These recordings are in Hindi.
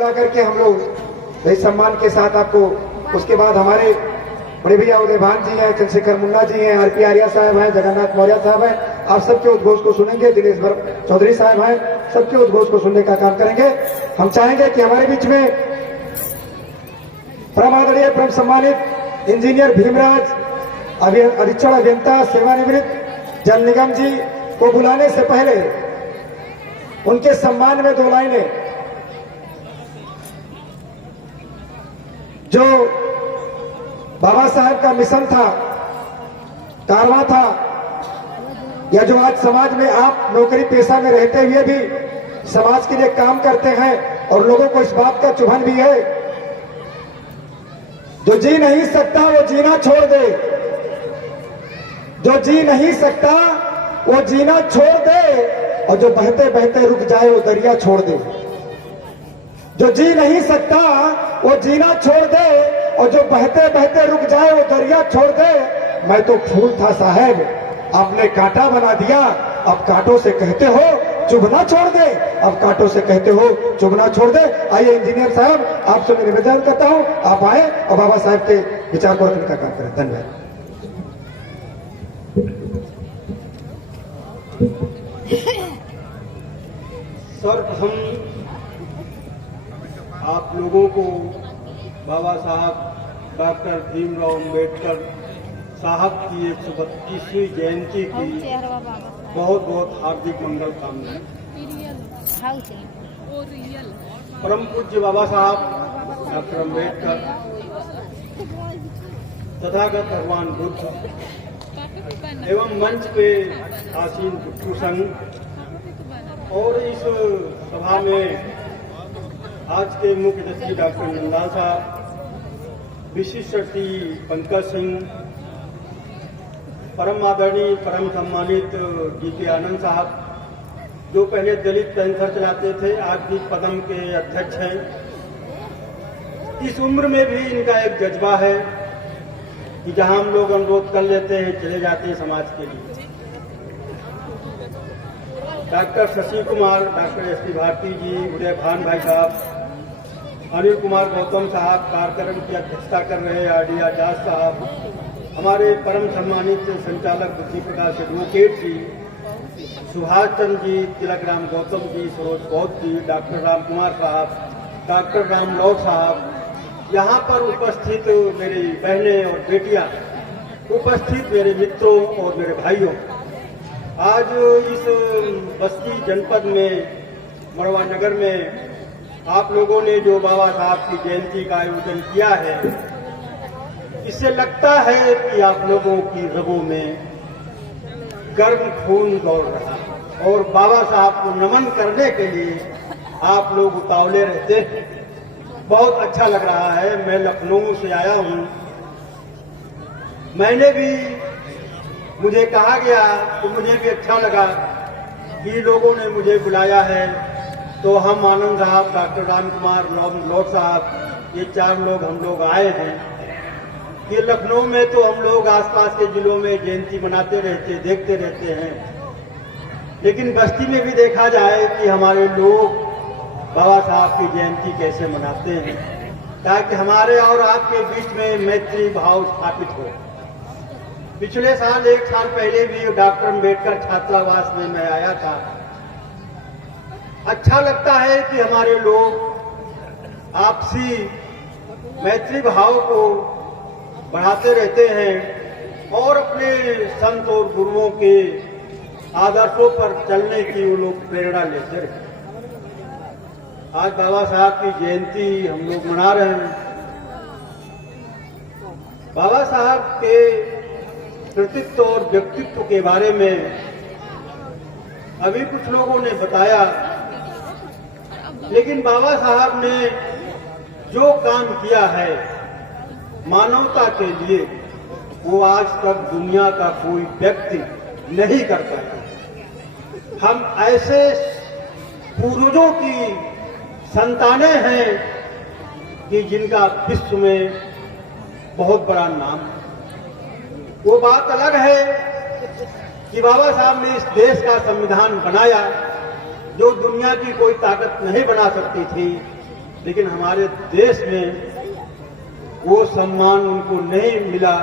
बुला करके हम लोग इस सम्मान के साथ आपको, उसके बाद हमारे बड़े भैया उदय भान जी हैं, चंद्रशेखर मुन्ना जी हैं, आरपी आर्या साहब हैं, जगन्नाथ मौर्य साहब हैं, आप सबके उद्घोष को सुनेंगे। दिनेश चौधरी साहब हैं, सबके उद्घोष को सुनने का काम करेंगे। हम चाहेंगे कि हमारे बीच में परम आदरणीय परम सम्मानित इंजीनियर भीमराज अधीक्षण अभियंता सेवानिवृत्त जल निगम जी को बुलाने से पहले उनके सम्मान में 2 लाइनें जो बाबा साहब का मिशन था, कारवां था, या जो आज समाज में आप नौकरी पेशा में रहते हुए भी समाज के लिए काम करते हैं और लोगों को इस बात का चुभन भी है, जो जी नहीं सकता वो जीना छोड़ दे, जो जी नहीं सकता वो जीना छोड़ दे, और जो बहते बहते रुक जाए वो दरिया छोड़ दे। जो जी नहीं सकता वो जीना छोड़ दे, और जो बहते बहते रुक जाए वो दरिया छोड़ दे। मैं तो फूल था साहब, आपने कांटा बना दिया, अब कांटों से कहते हो चुभना छोड़ दे, अब कांटों से कहते हो चुभना छोड़ दे। आइए इंजीनियर साहब, आपसे मैं निवेदन करता हूं आप आए और बाबा साहब के विचार को रखने का काम करें। धन्यवाद। सर्वप्रथम आप लोगों को बाबा साहब डॉक्टर भीमराव अम्बेडकर साहब की 132वीं जयंती की बहुत बहुत हार्दिक मंगल कामनाएं। परम पूज्य बाबा साहब डॉक्टर अम्बेडकर, तथागत भगवान बुद्ध एवं मंच पे आसीन भिक्षु संघ और इस सभा में आज के मुख्य अतिथि डॉक्टर नंदा साहब, विशिष्ट अतिथि पंकज सिंह, परम आदरणीय परम सम्मानित डीके आनंद साहब, जो पहले दलित पैंथर चलाते थे, आज भी पदम के अध्यक्ष हैं। इस उम्र में भी इनका एक जज्बा है कि जहां हम लोग अनुरोध कर लेते हैं चले जाते हैं समाज के लिए। Doctor Shashi Kumar, doctor S P. Bharati ji, Uday Bhan भाई साहब, अनिल कुमार गौतम साहब कार्यक्रम की अध्यक्षता कर रहे आरडी आजाद साहब, हमारे परम सम्मानित संचालक बुद्धि प्रकाश एडवोकेट जी, सुभाष चंद्र जी, तिलक राम गौतम जी, सरोज बौद्ध जी, डॉक्टर राम कुमार साहब, डॉक्टर राम लौट साहब, यहाँ पर उपस्थित मेरी बहनें और बेटियां, उपस्थित मेरे मित्रों और मेरे भाइयों, आज इस बस्ती जनपद में मड़वा नगर में आप लोगों ने जो बाबा साहब की जयंती का आयोजन किया है, इससे लगता है कि आप लोगों की रगों में गर्म खून दौड़ रहा है और बाबा साहब को नमन करने के लिए आप लोग उतावले रहते हैं। बहुत अच्छा लग रहा है। मैं लखनऊ से आया हूं, मैंने भी, मुझे कहा गया तो मुझे भी अच्छा लगा कि लोगों ने मुझे बुलाया है। तो हम आनंद साहब, डॉक्टर राम कुमार लौट साहब, ये 4 लोग हम लोग आए हैं कि लखनऊ में तो हम लोग आसपास के जिलों में जयंती मनाते रहते, देखते रहते हैं, लेकिन बस्ती में भी देखा जाए कि हमारे लोग बाबा साहब की जयंती कैसे मनाते हैं, ताकि हमारे और आपके बीच में मैत्री भाव स्थापित हो। पिछले साल, 1 साल पहले भी डॉक्टर अम्बेडकर छात्रावास में मैं आया था। अच्छा लगता है कि हमारे लोग आपसी मैत्री भाव को बढ़ाते रहते हैं और अपने संत और गुरुओं के आदर्शों पर चलने की वो लोग प्रेरणा लेते रहते हैं। आज बाबा साहब की जयंती हम लोग मना रहे हैं। बाबा साहब के कृतित्व और व्यक्तित्व के बारे में अभी कुछ लोगों ने बताया, लेकिन बाबा साहब ने जो काम किया है मानवता के लिए, वो आज तक दुनिया का कोई व्यक्ति नहीं कर पाया। हम ऐसे पूर्वजों की संतानें हैं कि जिनका विश्व में बहुत बड़ा नाम है। वो बात अलग है कि बाबा साहब ने इस देश का संविधान बनाया जो दुनिया की कोई ताकत नहीं बना सकती थी, लेकिन हमारे देश में वो सम्मान उनको नहीं मिला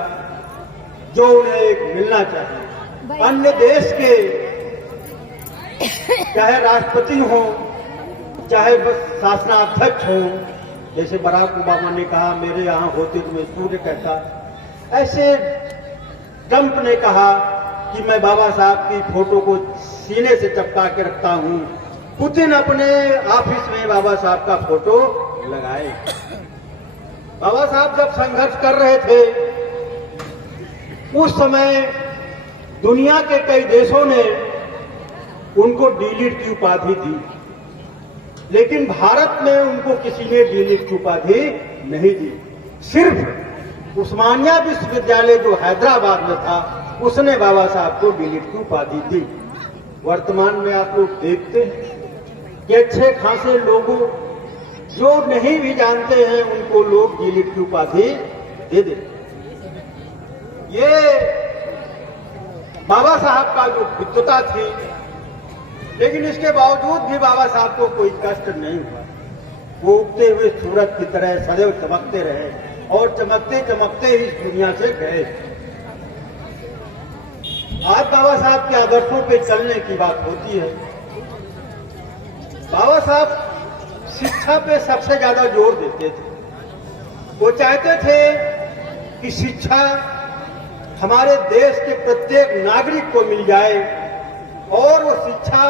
जो उन्हें मिलना चाहिए। अन्य देश के चाहे राष्ट्रपति हो, चाहे बस शासनाध्यक्ष हो, जैसे बराक ओबामा ने कहा मेरे यहाँ होते तो मैं सूर्य कहता, ऐसे ट्रंप ने कहा कि मैं बाबा साहब की फोटो को सीने से चिपका के रखता हूं। पुतिन अपने ऑफिस में बाबा साहब का फोटो लगाए। बाबा साहब जब संघर्ष कर रहे थे उस समय दुनिया के कई देशों ने उनको डी.लिट की उपाधि दी, लेकिन भारत में उनको किसी ने डी.लिट की उपाधि नहीं दी। सिर्फ उस्मानिया विश्वविद्यालय जो हैदराबाद में था उसने बाबा साहब को डी.लिट की उपाधि दी। वर्तमान में आप लोग देखते हैं कि अच्छे खासे लोगों जो नहीं भी जानते हैं उनको लोग डी.लिट की उपाधि दे देते। ये बाबा साहब का जो विद्वता थी, लेकिन इसके बावजूद भी बाबा साहब को कोई कष्ट नहीं हुआ। वो उगते हुए सूरज की तरह सदैव चमकते रहे और चमकते चमकते ही इस दुनिया से गए। आज बाबा साहब के आदर्शों पे चलने की बात होती है। बाबा साहब शिक्षा पे सबसे ज्यादा जोर देते थे। वो चाहते थे कि शिक्षा हमारे देश के प्रत्येक नागरिक को मिल जाए और वो शिक्षा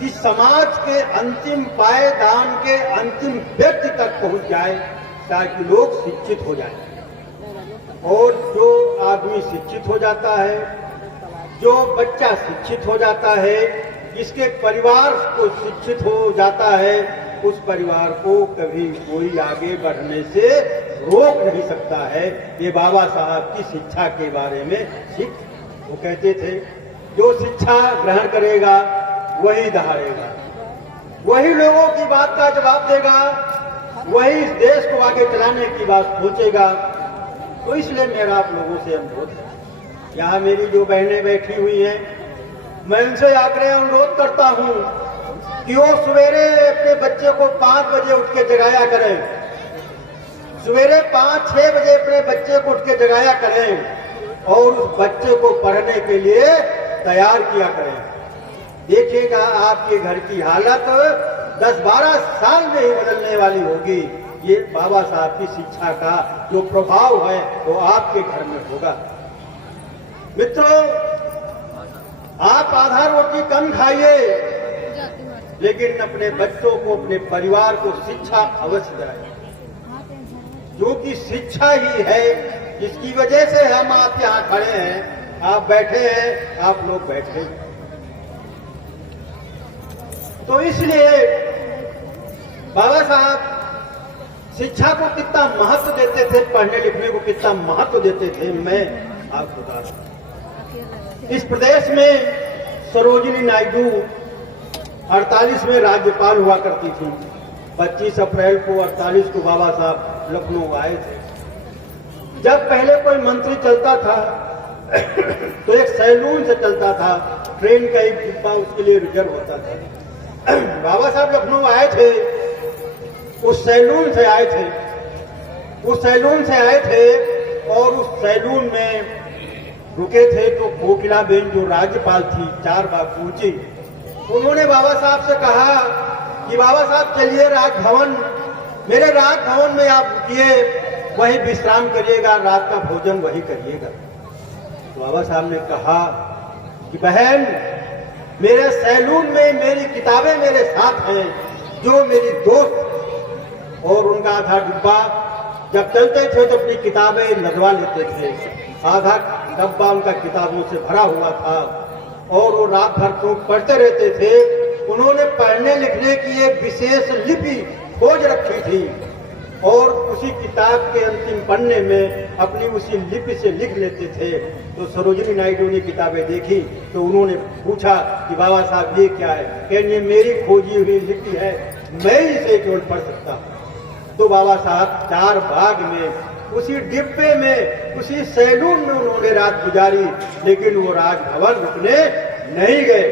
इस समाज के अंतिम पायदान के अंतिम व्यक्ति तक पहुंच जाए ताकि लोग शिक्षित हो जाए। और जो आदमी शिक्षित हो जाता है, जो बच्चा शिक्षित हो जाता है, जिसके परिवार को शिक्षित हो जाता है, उस परिवार को कभी कोई आगे बढ़ने से रोक नहीं सकता है। ये बाबा साहब की शिक्षा के बारे में सीख। वो कहते थे जो शिक्षा ग्रहण करेगा वही दहाड़ेगा, वही लोगों की बात का जवाब देगा, वही इस देश को आगे चलाने की बात सोचेगा। तो इसलिए मेरा आप लोगों से अनुरोध है, यहाँ मेरी जो बहनें बैठी हुई हैं, मैं उनसे आग्रह अनुरोध करता हूँ कि वो सवेरे अपने बच्चे को 5 बजे उठ के जगाया करें। सवेरे 5-6 बजे अपने बच्चे को उठ के जगाया करें और उस बच्चे को पढ़ने के लिए तैयार किया करें। देखिएगा आपके घर की हालत 10-12 साल में ही बदलने वाली होगी। ये बाबा साहब की शिक्षा का जो प्रभाव है वो आपके घर में होगा। मित्रों, आप आधा रोटी कम खाइए, लेकिन अपने बच्चों को, अपने परिवार को शिक्षा अवश्य दिलाइए, जो कि शिक्षा ही है जिसकी वजह से हम आप यहाँ खड़े हैं, आप बैठे हैं, आप लोग बैठे हैं। तो इसलिए बाबा साहब शिक्षा को कितना महत्व देते थे, पढ़ने लिखने को कितना महत्व देते थे, मैं आपको बता दूं। इस प्रदेश में सरोजिनी नायडू 48 में राज्यपाल हुआ करती थी। 25 अप्रैल को 48 को बाबा साहब लखनऊ आए थे। जब पहले कोई मंत्री चलता था तो एक सैलून से चलता था, ट्रेन का एक डिब्बा उसके लिए रिजर्व होता था। बाबा साहब लखनऊ आए थे, उस सैलून से आए थे, उस सैलून से आए थे और उस सैलून में रुके थे तो कोकिलाबेन जो राज्यपाल थी 4 बार पहुंची। उन्होंने बाबा साहब से कहा कि बाबा साहब चलिए राजभवन, मेरे राजभवन में आप रुकिए, वहीं विश्राम करिएगा, रात का भोजन वहीं करिएगा। तो बाबा साहब ने कहा कि बहन, मेरे सैलून में मेरी किताबें मेरे साथ हैं, जो मेरी दोस्त, और उनका आधा डिब्बा जब चलते थे तो अपनी किताबें लदवा लेते थे। आधा डब्बा उनका किताबों से भरा हुआ था और वो रात भर तो पढ़ते रहते थे। उन्होंने पढ़ने लिखने की एक विशेष लिपि खोज रखी थी और उसी किताब के अंतिम पन्ने में अपनी उसी लिपि से लिख लेते थे। तो सरोजिनी नायडू ने किताबें देखी तो उन्होंने पूछा कि बाबा साहब ये क्या है? कहने ये मेरी खोजी हुई लिपि है, मैं इसे केवल पढ़ सकता हूँ। तो बाबा साहब 4 बाग में उसी डिब्बे में, उसी सैलून में उन्होंने रात गुजारी, लेकिन वो राजभवन रुकने नहीं गए।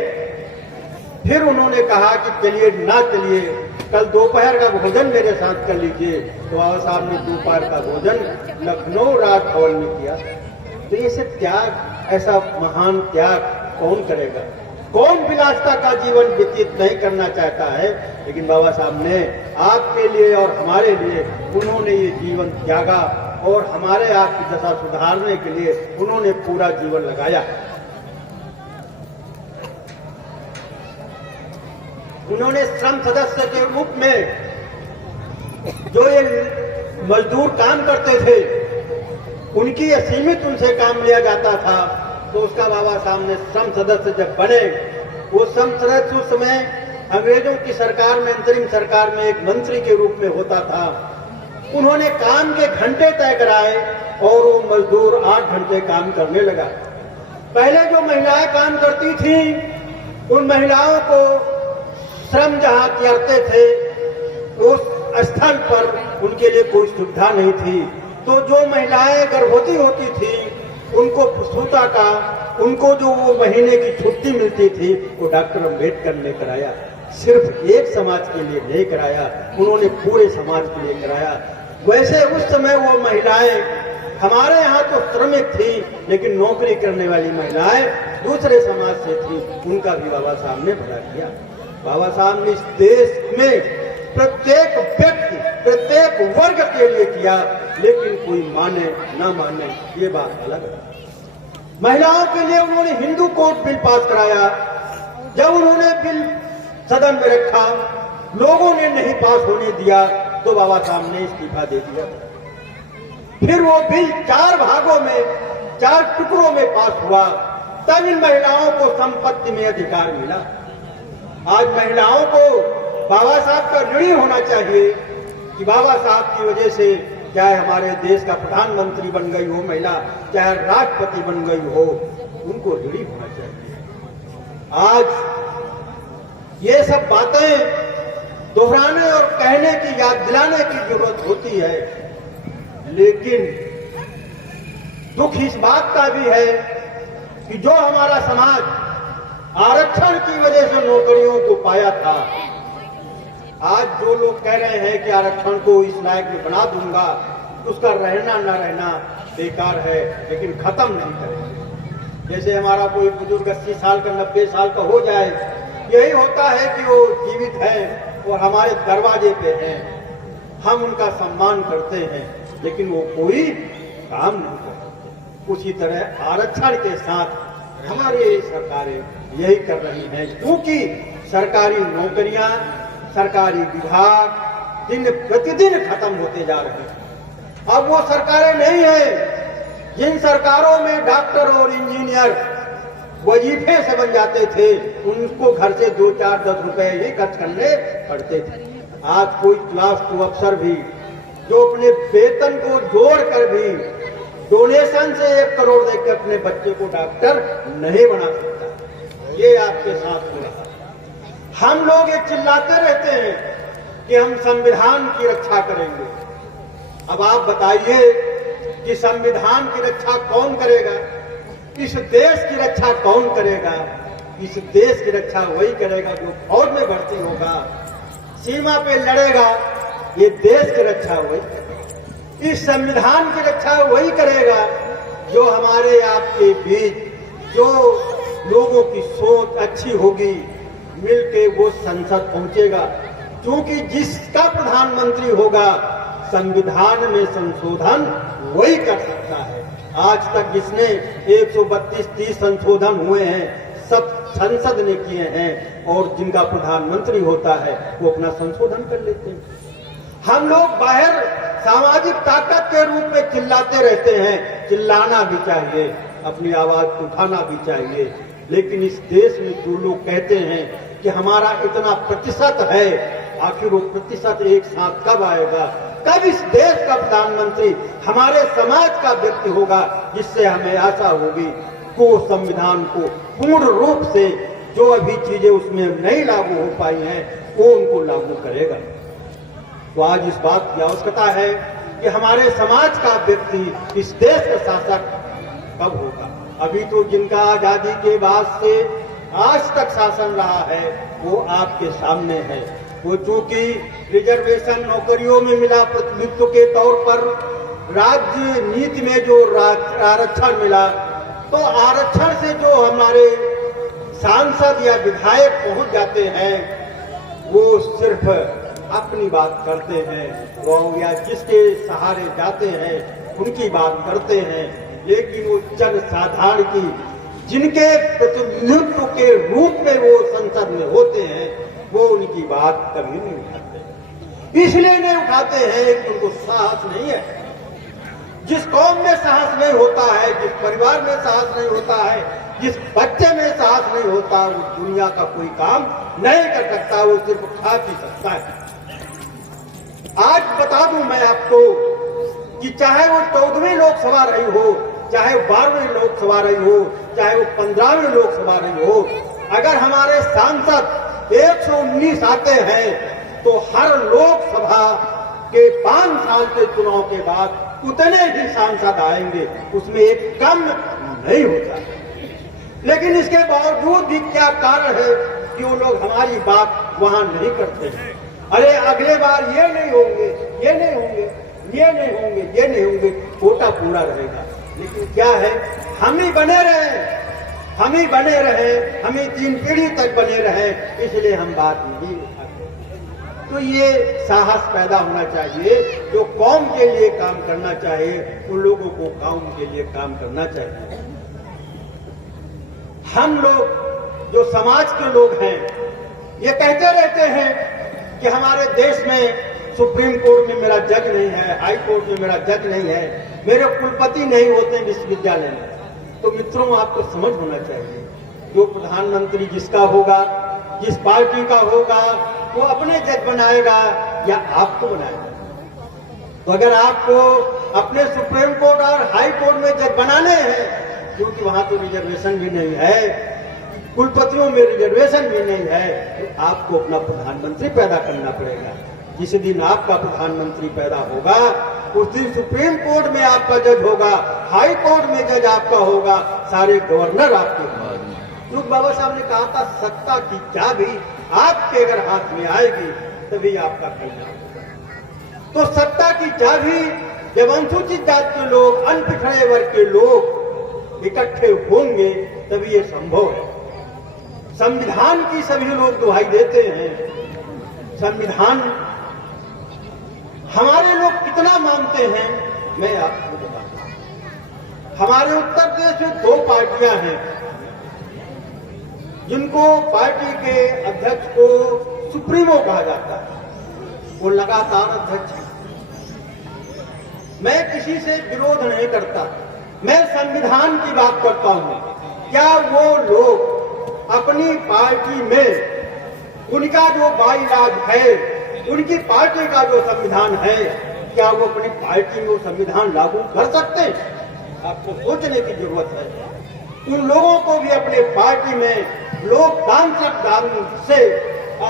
फिर उन्होंने कहा कि चलिए ना चलिए, कल दोपहर का भोजन मेरे साथ कर लीजिए। तो बाबा साहब ने दोपहर का भोजन लखनऊ राजभवन में किया। तो ये सब त्याग, ऐसा महान त्याग कौन करेगा? कौन विलासिता का जीवन व्यतीत नहीं करना चाहता है? लेकिन बाबा साहब ने आपके लिए और हमारे लिए उन्होंने ये जीवन त्यागा और हमारे आपकी दशा सुधारने के लिए उन्होंने पूरा जीवन लगाया। उन्होंने श्रम सदस्य के रूप में जो ये मजदूर काम करते थे, उनकी असीमित उनसे काम लिया जाता था। तो उसका बाबा साहब ने श्रम सदस्य जब बने, वो श्रम सदस्य उस समय अंग्रेजों की सरकार में, अंतरिम सरकार में एक मंत्री के रूप में होता था। उन्होंने काम के घंटे तय कराए और वो मजदूर 8 घंटे काम करने लगा। पहले जो महिलाएं काम करती थी, उन महिलाओं को श्रम जहां करते थे उस स्थल पर उनके लिए कोई सुविधा नहीं थी। तो जो महिलाएं गर्भवती होती थी, उनको प्रसूता का, उनको जो वो महीने की छुट्टी मिलती थी, वो डॉक्टर अम्बेडकर ने कराया। सिर्फ एक समाज के लिए नहीं कराया, उन्होंने पूरे समाज के लिए कराया। वैसे उस समय वो महिलाएं हमारे यहाँ तो श्रमिक थी, लेकिन नौकरी करने वाली महिलाएं दूसरे समाज से थी, उनका भी बाबा साहब ने भला किया। बाबा साहब ने इस देश में प्रत्येक व्यक्ति, प्रत्येक वर्ग के लिए किया, लेकिन कोई माने ना माने ये बात अलग है। महिलाओं के लिए उन्होंने हिंदू कोड बिल पास कराया। जब उन्होंने बिल सदन में रखा, लोगों ने नहीं पास होने दिया, तो बाबा साहब ने इस्तीफा दे दिया। फिर वो बिल 4 भागों में, 4 टुकड़ों में पास हुआ, तब इन महिलाओं को संपत्ति में अधिकार मिला। आज महिलाओं को बाबा साहब का ऋणी होना चाहिए कि बाबा साहब की वजह से चाहे हमारे देश का प्रधानमंत्री बन गई हो महिला, चाहे राष्ट्रपति बन गई हो, उनको ऋणी होना चाहिए। आज ये सब बातें दोहराने और कहने की, याद दिलाने की जरूरत होती है, लेकिन दुख इस बात का भी है कि जो हमारा समाज आरक्षण की वजह से नौकरियों को पाया था, आज जो लोग कह रहे हैं कि आरक्षण को इस लायक में बना दूंगा, उसका रहना न रहना बेकार है, लेकिन खत्म नहीं करेंगे। जैसे हमारा कोई बुजुर्ग 80 साल का, 90 साल का हो जाए, यही होता है कि वो जीवित है और हमारे दरवाजे पे हैं, हम उनका सम्मान करते हैं, लेकिन वो कोई काम नहीं करते। उसी तरह आरक्षण के साथ हमारी सरकारें यही कर रही हैं, क्योंकि सरकारी नौकरियां, सरकारी विभाग दिन प्रतिदिन खत्म होते जा रहे हैं। अब वो सरकारें नहीं है जिन सरकारों में डॉक्टर और इंजीनियर वजीफे से बन जाते थे, उनको घर से 2, 4, 10 रुपए ही खर्च करने पड़ते थे। आज कोई क्लास 2 अफसर भी जो अपने वेतन को जोड़कर भी डोनेशन से 1 करोड़ देकर अपने बच्चे को डॉक्टर नहीं बना सकता। ये आपके साथ हो रहा है। हम लोग ये चिल्लाते रहते हैं कि हम संविधान की रक्षा करेंगे। अब आप बताइए कि संविधान की रक्षा कौन करेगा? इस देश की रक्षा कौन करेगा? इस देश की रक्षा वही करेगा जो फौज में भर्ती होगा, सीमा पे लड़ेगा। ये देश की रक्षा वही करेगा। इस संविधान की रक्षा वही करेगा जो हमारे आपके बीच, जो लोगों की सोच अच्छी होगी, मिलके वो संसद पहुंचेगा। क्योंकि जिसका प्रधानमंत्री होगा, संविधान में संशोधन वही कर सकता है। आज तक जिसने 132-30 संशोधन हुए हैं, सब संसद ने किए हैं, और जिनका प्रधानमंत्री होता है वो अपना संशोधन कर लेते हैं। हम लोग बाहर सामाजिक ताकत के रूप में चिल्लाते रहते हैं, चिल्लाना भी चाहिए, अपनी आवाज उठाना भी चाहिए, लेकिन इस देश में जो लोग कहते हैं कि हमारा इतना प्रतिशत है, आखिर वो प्रतिशत एक साथ कब आएगा? कब इस देश का प्रधानमंत्री हमारे समाज का व्यक्ति होगा, जिससे हमें आशा होगी कि वो संविधान को पूर्ण रूप से, जो अभी चीजें उसमें नहीं लागू हो पाई हैं, वो उनको लागू करेगा। तो आज इस बात की आवश्यकता है कि हमारे समाज का व्यक्ति इस देश का शासक कब होगा? अभी तो जिनका आजादी के बाद से आज तक शासन रहा है, वो आपके सामने है। वो चूंकि रिजर्वेशन नौकरियों में मिला प्रतिनिधित्व के तौर पर, राज्य नीति में जो आरक्षण मिला, तो आरक्षण से जो हमारे सांसद या विधायक पहुंच जाते हैं वो सिर्फ अपनी बात करते हैं, वो या जिसके सहारे जाते हैं उनकी बात करते हैं, लेकिन वो जन साधारण की जिनके प्रतिनिधित्व के रूप में वो संसद में होते हैं वो उनकी बात कभी नहीं उठाते। इसलिए नहीं उठाते हैं कि उनको साहस नहीं है। जिस कौम में साहस नहीं होता है, जिस परिवार में साहस नहीं होता है, जिस बच्चे में साहस नहीं होता, वो दुनिया का कोई काम नहीं कर सकता, वो सिर्फ खा पी सकता है। आज बता दूं मैं आपको कि चाहे वो 14वीं लोकसभा रही हो, चाहे 12वीं लोकसभा रही हो, चाहे वो 15वीं लोकसभा रही हो, अगर हमारे सांसद 119 आते हैं तो हर लोकसभा के 5 साल के चुनाव के बाद उतने ही सांसद आएंगे, उसमें एक कम नहीं होता। लेकिन इसके बावजूद भी क्या कारण है कि वो लोग हमारी बात वहां नहीं करते हैं। अरे अगले बार ये नहीं होंगे, ये नहीं होंगे, ये नहीं होंगे, ये नहीं होंगे, कोटा पूरा रहेगा। लेकिन क्या है, हम ही बने रहे, हम ही बने रहे, हम ही 3 पीढ़ी तक बने रहे, इसलिए हम बात नहीं उठाते। तो ये साहस पैदा होना चाहिए, जो कौम के लिए काम करना चाहिए उन लोगों को कौम के लिए काम करना चाहिए। हम लोग जो समाज के लोग हैं ये कहते रहते हैं कि हमारे देश में सुप्रीम कोर्ट में मेरा जज नहीं है, हाई कोर्ट में मेरा जज नहीं है, मेरे कुलपति नहीं होते विश्वविद्यालय में। तो मित्रों, आपको समझ होना चाहिए, जो प्रधानमंत्री जिसका होगा, जिस पार्टी का होगा, वो अपने जज बनाएगा या आपको बनाएगा। तो अगर आपको अपने सुप्रीम कोर्ट और हाई कोर्ट में जज बनाने हैं, क्योंकि वहां तो रिजर्वेशन भी नहीं है, कुलपतियों में रिजर्वेशन भी नहीं है, तो आपको अपना प्रधानमंत्री पैदा करना पड़ेगा। जिस दिन आपका प्रधानमंत्री पैदा होगा उस दिन सुप्रीम कोर्ट में आपका जज होगा, हाई कोर्ट में जज आपका होगा, सारे गवर्नर आपके होंगे। क्योंकि बाबा साहब ने कहा था, सत्ता की चाबी आपके अगर हाथ में आएगी तभी आपका कल्याण होगा। तो सत्ता की चाबी जब अनुसूचित जाति के लोग, अनपिछड़े वर्ग के लोग इकट्ठे होंगे तभी ये संभव है। संविधान की सभी लोग दुहाई देते हैं, संविधान हमारे लोग कितना मानते हैं मैं आपको बताता हूं। हमारे उत्तर प्रदेश में 2 पार्टियां हैं जिनको पार्टी के अध्यक्ष को सुप्रीमो कहा जाता है, वो लगातार अध्यक्ष है। मैं किसी से विरोध नहीं करता, मैं संविधान की बात करता हूं। क्या वो लोग अपनी पार्टी में उनका जो बाईलाज है, उनकी पार्टी का जो संविधान है, क्या वो अपनी पार्टी में वो संविधान लागू कर सकते हैं? आपको सोचने की जरूरत है। उन लोगों को भी अपने पार्टी में लोकतांत्रिक ढंग से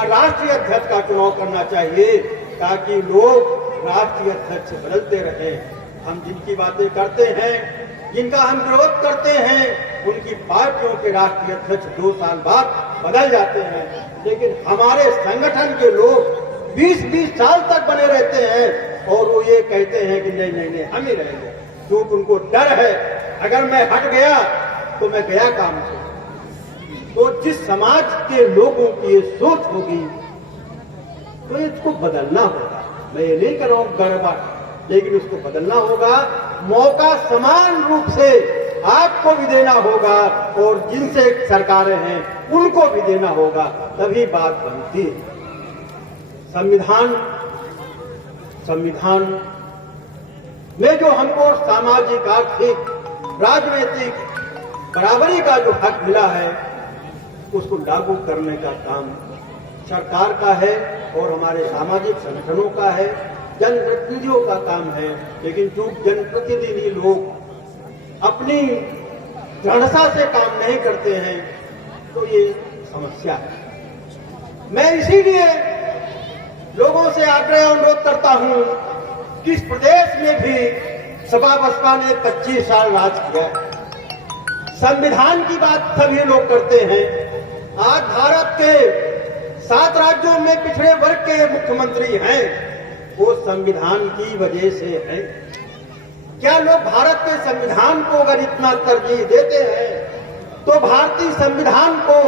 राष्ट्रीय अध्यक्ष का चुनाव करना चाहिए, ताकि लोग राष्ट्रीय अध्यक्ष बदलते रहें। हम जिनकी बातें करते हैं, जिनका हम विरोध करते हैं, उनकी पार्टियों के राष्ट्रीय अध्यक्ष 2 साल बाद बदल जाते हैं, लेकिन हमारे संगठन के लोग 20-20 साल तक बने रहते हैं और वो ये कहते हैं कि नहीं नहीं नहीं हम ही रहेंगे, क्योंकि उनको डर है अगर मैं हट गया तो मैं गया काम से। तो जिस समाज के लोगों की ये सोच होगी तो इसको बदलना होगा। मैं ये नहीं कर रहा हूं गड़बड़, लेकिन उसको बदलना होगा। मौका समान रूप से आपको भी देना होगा और जिनसे सरकारें हैं उनको भी देना होगा, तभी बात बनती है। संविधान में जो हमको सामाजिक, आर्थिक, राजनीतिक बराबरी का जो हक मिला है उसको लागू करने का काम सरकार का है और हमारे सामाजिक संगठनों का है, जनप्रतिनिधियों का काम है। लेकिन जो जनप्रतिनिधि लोग अपनी दृढ़ता से काम नहीं करते हैं तो ये समस्या है। मैं इसीलिए लोगों से आग्रह अनुरोध करता हूं कि इस प्रदेश में भी सपा बसपा ने 25 साल राज किया। संविधान की बात सभी लोग करते हैं। आज भारत के 7 राज्यों में पिछड़े वर्ग के मुख्यमंत्री हैं, वो संविधान की वजह से है। क्या लोग भारत के संविधान को अगर इतना तरजीह देते हैं तो भारतीय संविधान को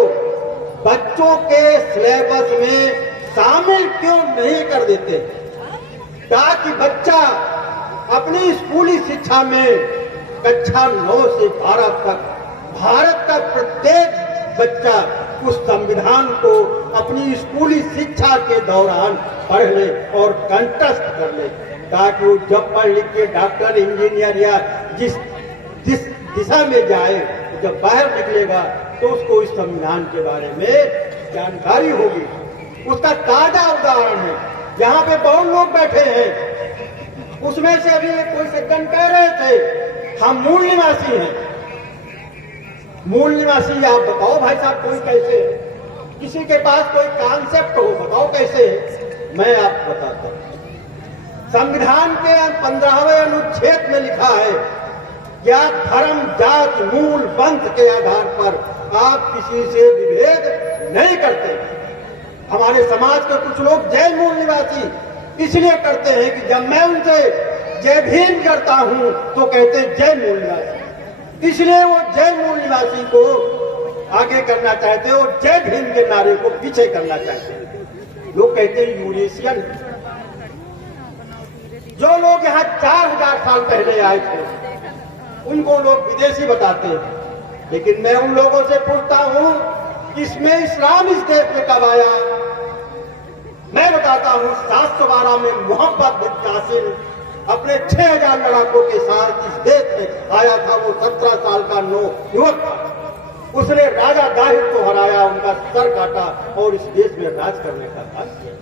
बच्चों के सिलेबस में शामिल क्यों नहीं कर देते, ताकि बच्चा अपनी स्कूली शिक्षा में कक्षा 9 से 12 तक भारत का प्रत्येक बच्चा उस संविधान को अपनी स्कूली शिक्षा के दौरान पढ़ ले और कंठस्थ कर ले, ताकि वो जब पढ़ लिख के डॉक्टर, इंजीनियर या जिस दिशा में जाए, जब बाहर निकलेगा तो उसको इस संविधान के बारे में जानकारी होगी। उसका ताजा उदाहरण है, यहाँ पे बहुत लोग बैठे हैं, उसमें से अभी कोई सज्जन कह रहे थे हम मूल निवासी हैं। मूल निवासी आप बताओ भाई साहब, कोई कैसे है? किसी के पास कोई कॉन्सेप्ट हो, बताओ कैसे है? मैं आपको बताता हूं। संविधान के 15वें अनुच्छेद में लिखा है क्या धर्म, जात, मूल, पंथ के आधार पर आप किसी से विभेद नहीं करते। हमारे समाज के कुछ लोग जय मूल निवासी इसलिए करते हैं कि जब मैं उनसे जय भीम करता हूं तो कहते हैं जय मूल निवासी, इसलिए वो जय मूल निवासी को आगे करना चाहते हैं और जय भीम के नारे को पीछे करना चाहते हैं। लोग कहते हैं यूरेशियन। जो लोग यहाँ 4000 साल पहले आए थे उनको लोग विदेशी बताते हैं, लेकिन मैं उन लोगों से पूछता हूं इसमें इस्लाम इस देश में कब आया? मैं बताता हूं 712 में मोहम्मद बिन कासिम अपने 6000 लड़ाकों के साथ इस देश में आया था। वो 17 साल का युवक था। उसने राजा दाहिर को हराया, उनका सर काटा और इस देश में राज करने का काम किया।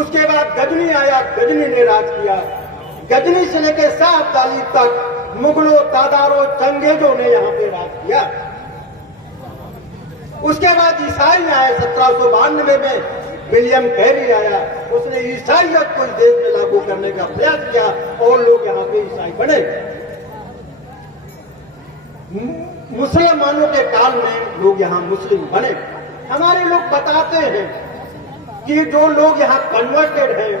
उसके बाद गजनी आया, गजनी ने राज किया। गजनी से लेकर शाह अब्दाली तक मुगलों, तादारों, चंगेजों ने यहाँ पे राज किया। उसके बाद ईसाई आए 1792 में, विलियम कैरी आया, उसने ईसाइयत को इस देश में लागू करने का प्रयास किया और लोग यहाँ पे ईसाई बने। मुसलमानों के काल में लोग यहाँ मुस्लिम बने। हमारे लोग बताते हैं कि जो लोग यहाँ कन्वर्टेड हैं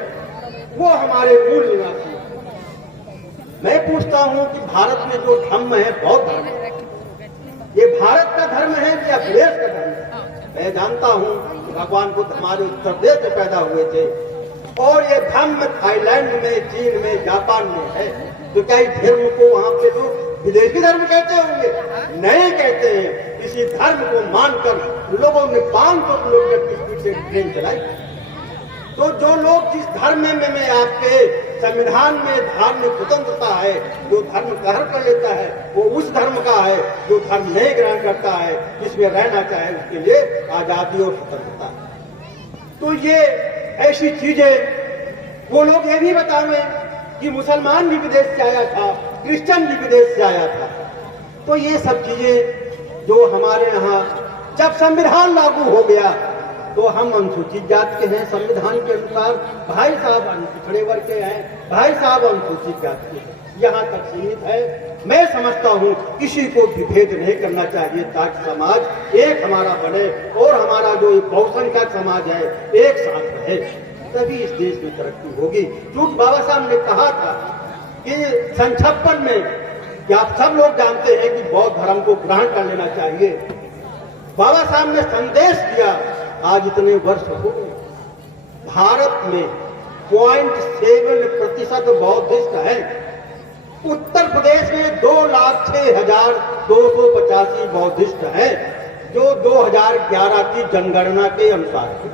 वो हमारे मूल निवासी हैं। मैं पूछता हूं कि भारत में जो धर्म है, बौद्ध धर्म, ये भारत का धर्म है या विदेश का धर्म है? मैं जानता हूं कि भगवान बुद्ध हमारे उत्तर प्रदेश में पैदा हुए थे और ये धर्म थाईलैंड में, चीन में, जापान में है। तो क्या इस धर्म को वहां पे लोग विदेशी धर्म कहते होंगे? नहीं कहते हैं। इसी धर्म को मानकर लोगों ने 500 किलोमीटर की स्पीड से ट्रेन चलाई। तो जो लोग जिस धर्म में आपके संविधान में धार्मिक स्वतंत्रता है, जो धर्म ग्रहण कर लेता है वो उस धर्म का है। जो धर्म नहीं ग्रहण करता है, जिसमें रहना चाहे, उसके लिए आजादी और स्वतंत्रता है। तो ये ऐसी चीजें वो लोग ये भी बतावे कि मुसलमान भी विदेश से आया था, क्रिश्चियन भी विदेश से आया था। तो ये सब चीजें जो हमारे यहाँ जब संविधान लागू हो गया तो हम अनुसूचित जाति के हैं संविधान के अनुसार, भाई साहब पिछड़े वर्ग के हैं, भाई साहब अनुसूचित जाति के हैं, यहाँ तक सीमित है। मैं समझता हूँ किसी को विभेद नहीं करना चाहिए ताकि समाज एक हमारा बने और हमारा जो बहुसंख्यक समाज है एक साथ रहे, तभी इस देश में तरक्की होगी। क्योंकि बाबा साहब ने कहा था कि 56 में, कि आप सब लोग जानते हैं कि बौद्ध धर्म को ग्रहण कर लेना चाहिए। बाबा साहब ने संदेश दिया, आज इतने वर्ष हो गए, भारत में 0.7% बौद्धिस्ट है। उत्तर प्रदेश में 2,06,285 बौद्धिस्ट है, जो 2011 की जनगणना के अनुसार है।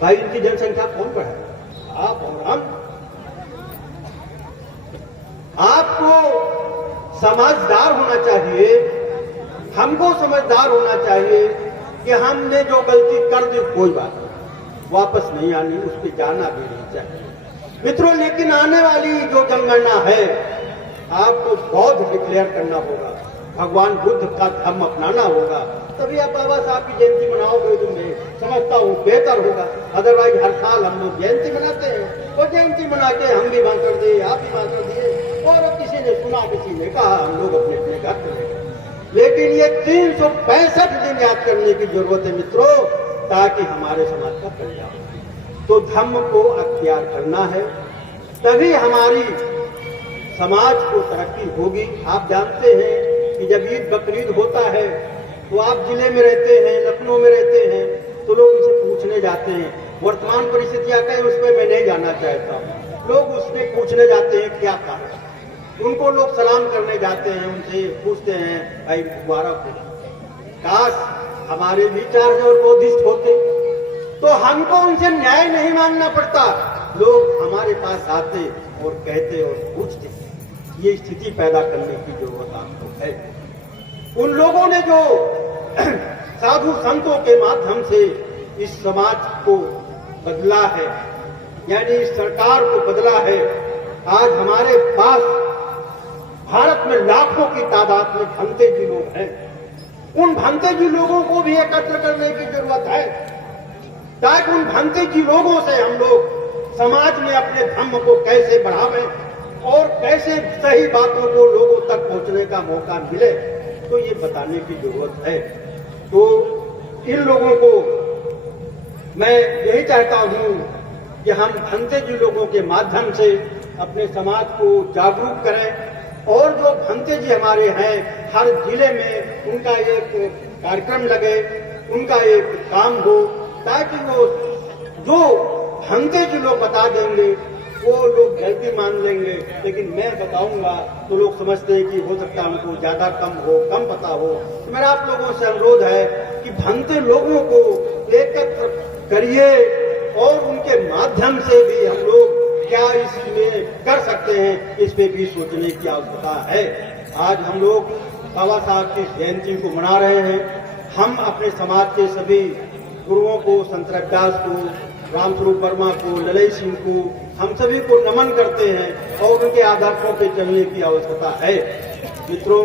भाई इनकी जनसंख्या कौन बढ़ाएगा? आप और हम। आपको समझदार होना चाहिए, हमको समझदार होना चाहिए कि हमने जो गलती कर दी कोई बात नहीं, वापस नहीं आनी, उस पर जाना भी नहीं चाहिए मित्रों। लेकिन आने वाली जो जनगणना है आपको बौद्ध डिक्लेयर करना होगा, भगवान बुद्ध का धर्म अपनाना होगा, तभी आप बाबा साहब की जयंती मनाओगे तो मैं समझता हूँ बेहतर होगा। अदरवाइज हर साल हम लोग जयंती मनाते हैं और जयंती मना के हम भी भाषण दिए, आप भी भाषण दिए और अब किसी ने सुना, किसी ने कहा, हम लोग अपने अपने घर चले गए। लेकिन ये 365 दिन याद करने की जरूरत है मित्रों ताकि हमारे समाज का कल्याण हो। तो धम्म को अख्तियार करना है, तभी हमारी समाज को तरक्की होगी। आप जानते हैं कि जब ईद बकरीद होता है तो आप जिले में रहते हैं, लखनऊ में रहते हैं, तो लोग उनसे पूछने जाते हैं। वर्तमान परिस्थितियां क्या है उस पर मैं नहीं जानना चाहता हूँ। लोग उससे पूछने जाते हैं क्या कारण, उनको लोग सलाम करने जाते हैं, उनसे पूछते हैं भाई मुबारक हो। काश हमारे भी चार्ज और बोधिष्ट होते तो हमको उनसे न्याय नहीं मांगना पड़ता। लोग हमारे पास आते और कहते और पूछते। ये स्थिति पैदा करने की जरूरत आपको है। उन लोगों ने जो साधु संतों के माध्यम से इस समाज को बदला है, यानी इस सरकार को बदला है। आज हमारे पास भारत में लाखों की तादाद में भंते जी लोग हैं। उन भंते जी लोगों को भी एकत्र करने की जरूरत है, ताकि उन भंते जी लोगों से हम लोग समाज में अपने धम्म को कैसे बढ़ावें और कैसे सही बातों को लोगों तक पहुंचने का मौका मिले, तो ये बताने की जरूरत है। तो इन लोगों को मैं यही चाहता हूं कि हम भंते जी लोगों के माध्यम से अपने समाज को जागरूक करें, और जो भंते जी हमारे हैं हर जिले में उनका एक कार्यक्रम लगे, उनका एक काम हो, ताकि वो जो भंते जी लोग बता देंगे वो लोग गलती मान लेंगे, लेकिन मैं बताऊंगा तो लोग समझते हैं कि हो सकता है उनको ज्यादा कम पता हो। तो मेरा आप लोगों से अनुरोध है कि भंते लोगों को एकत्र करिए और उनके माध्यम से भी हम लोग क्या इसमें कर सकते हैं, इस पे भी सोचने की आवश्यकता है। आज हम लोग बाबा साहब की जयंती को मना रहे हैं। हम अपने समाज के सभी गुरुओं को, संत रविदास को, रामस्वरूप वर्मा को, ललई सिंह को, हम सभी को नमन करते हैं और उनके आदर्शों पे चलने की आवश्यकता है। मित्रों,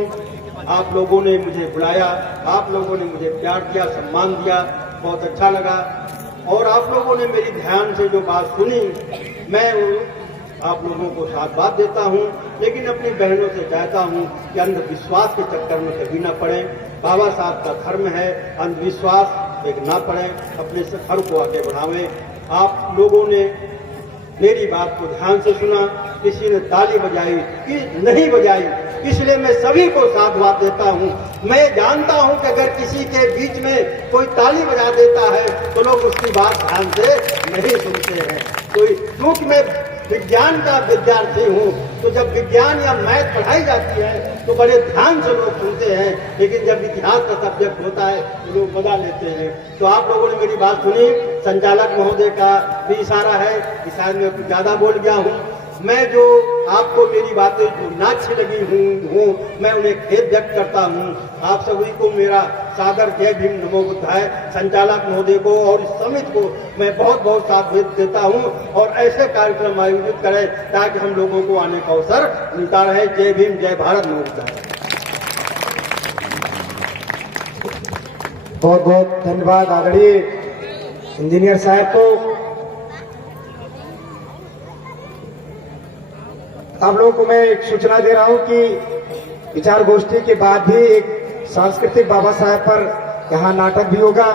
आप लोगों ने मुझे बुलाया, आप लोगों ने मुझे प्यार दिया, सम्मान दिया, बहुत अच्छा लगा। और आप लोगों ने मेरी ध्यान से जो बात सुनी, मैं आप लोगों को साधुवाद देता हूं, लेकिन अपनी बहनों से चाहता हूं कि अंधविश्वास के चक्कर में कभी न पड़े। बाबा साहब का धर्म है, अंधविश्वास एक ना पड़े, अपने घर को आगे बढ़ावें। आप लोगों ने मेरी बात को ध्यान से सुना, किसी ने ताली बजाई कि नहीं बजाई, इसलिए मैं सभी को साधुवाद देता हूं। मैं जानता हूं कि अगर किसी के बीच में कोई ताली बजा देता है तो लोग उसकी बात ध्यान से नहीं सुनते हैं। तो क्योंकि मैं विज्ञान का विद्यार्थी हूँ, तो जब विज्ञान या मैथ पढ़ाई जाती है तो बड़े ध्यान से लोग सुनते हैं, लेकिन जब इतिहास का सब्जेक्ट होता है तो लोग बजा लेते हैं। तो आप लोगों ने मेरी बात सुनी। संचालक महोदय का भी इशारा है कि शायद मैं कुछ ज्यादा बोल गया हूँ। मैं जो आपको मेरी बातें जो ना अच्छी लगी हूँ मैं उन्हें खेद व्यक्त करता हूँ। आप सभी को मेरा सादर जय भीम नमो बुद्धाय। संचालक महोदय को और इस समिति को मैं बहुत बहुत साथ देता हूँ, और ऐसे कार्यक्रम आयोजित करें ताकि हम लोगों को आने का अवसर मिलता रहे। जय भीम, जय भारत, नमो बुद्धाय। बहुत बहुत धन्यवाद आदरणीय इंजीनियर साहब को। आप लोगों को मैं एक सूचना दे रहा हूं कि विचार गोष्ठी के बाद भी एक सांस्कृतिक बाबा साहब पर यहाँ नाटक भी होगा,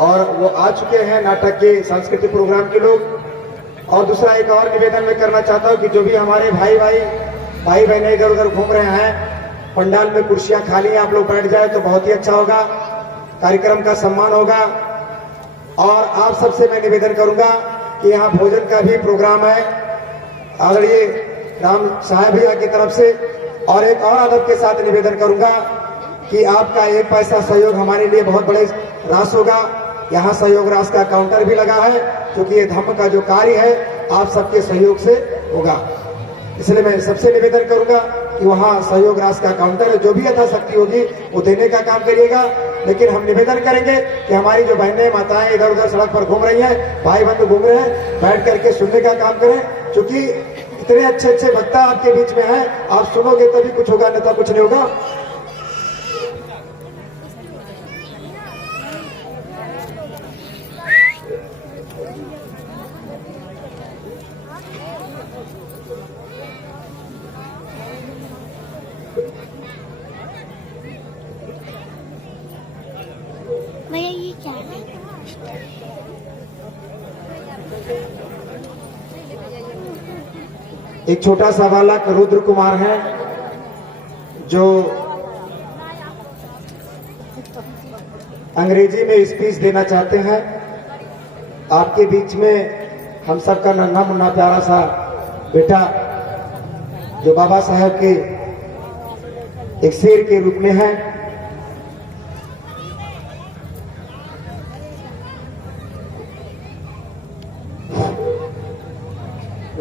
और वो आ चुके हैं नाटक के सांस्कृतिक प्रोग्राम के लोग। और दूसरा एक और निवेदन मैं करना चाहता हूं कि जो भी हमारे भाई बहनें इधर उधर घूम रहे हैं, पंडाल में कुर्सियां खाली हैं, आप लोग बैठ जाए तो बहुत ही अच्छा होगा, कार्यक्रम का सम्मान होगा। और आप सबसे मैं निवेदन करूंगा कि यहाँ भोजन का भी प्रोग्राम है आदरणीय राम साहब भैया की तरफ से। और एक और अदब के साथ निवेदन करूंगा कि आपका एक पैसा सहयोग हमारे लिए बहुत बड़े रास होगा। यहाँ सहयोग रास का काउंटर भी लगा है, क्योंकि ये धम्म का जो कार्य है आप सबके सहयोग से होगा। इसलिए मैं सबसे निवेदन करूंगा कि वहाँ सहयोग रास का काउंटर है, जो भी यथाशक्ति होगी वो देने का काम करिएगा। लेकिन हम निवेदन करेंगे कि हमारी जो बहनें माताएं इधर उधर सड़क पर घूम रही हैं, भाई बंधु घूम रहे हैं, बैठ करके सुनने का काम करें, क्योंकि इतने अच्छे अच्छे वक्ता आपके बीच में हैं, आप सुनोगे तभी कुछ होगा, नहीं तो कुछ नहीं होगा। भैया ये क्या है? एक छोटा सा बालक रुद्र कुमार है जो अंग्रेजी में स्पीच देना चाहते हैं। आपके बीच में हम सबका नन्हा मुन्ना प्यारा सा बेटा जो बाबा साहब के एक शेर के रूप में है,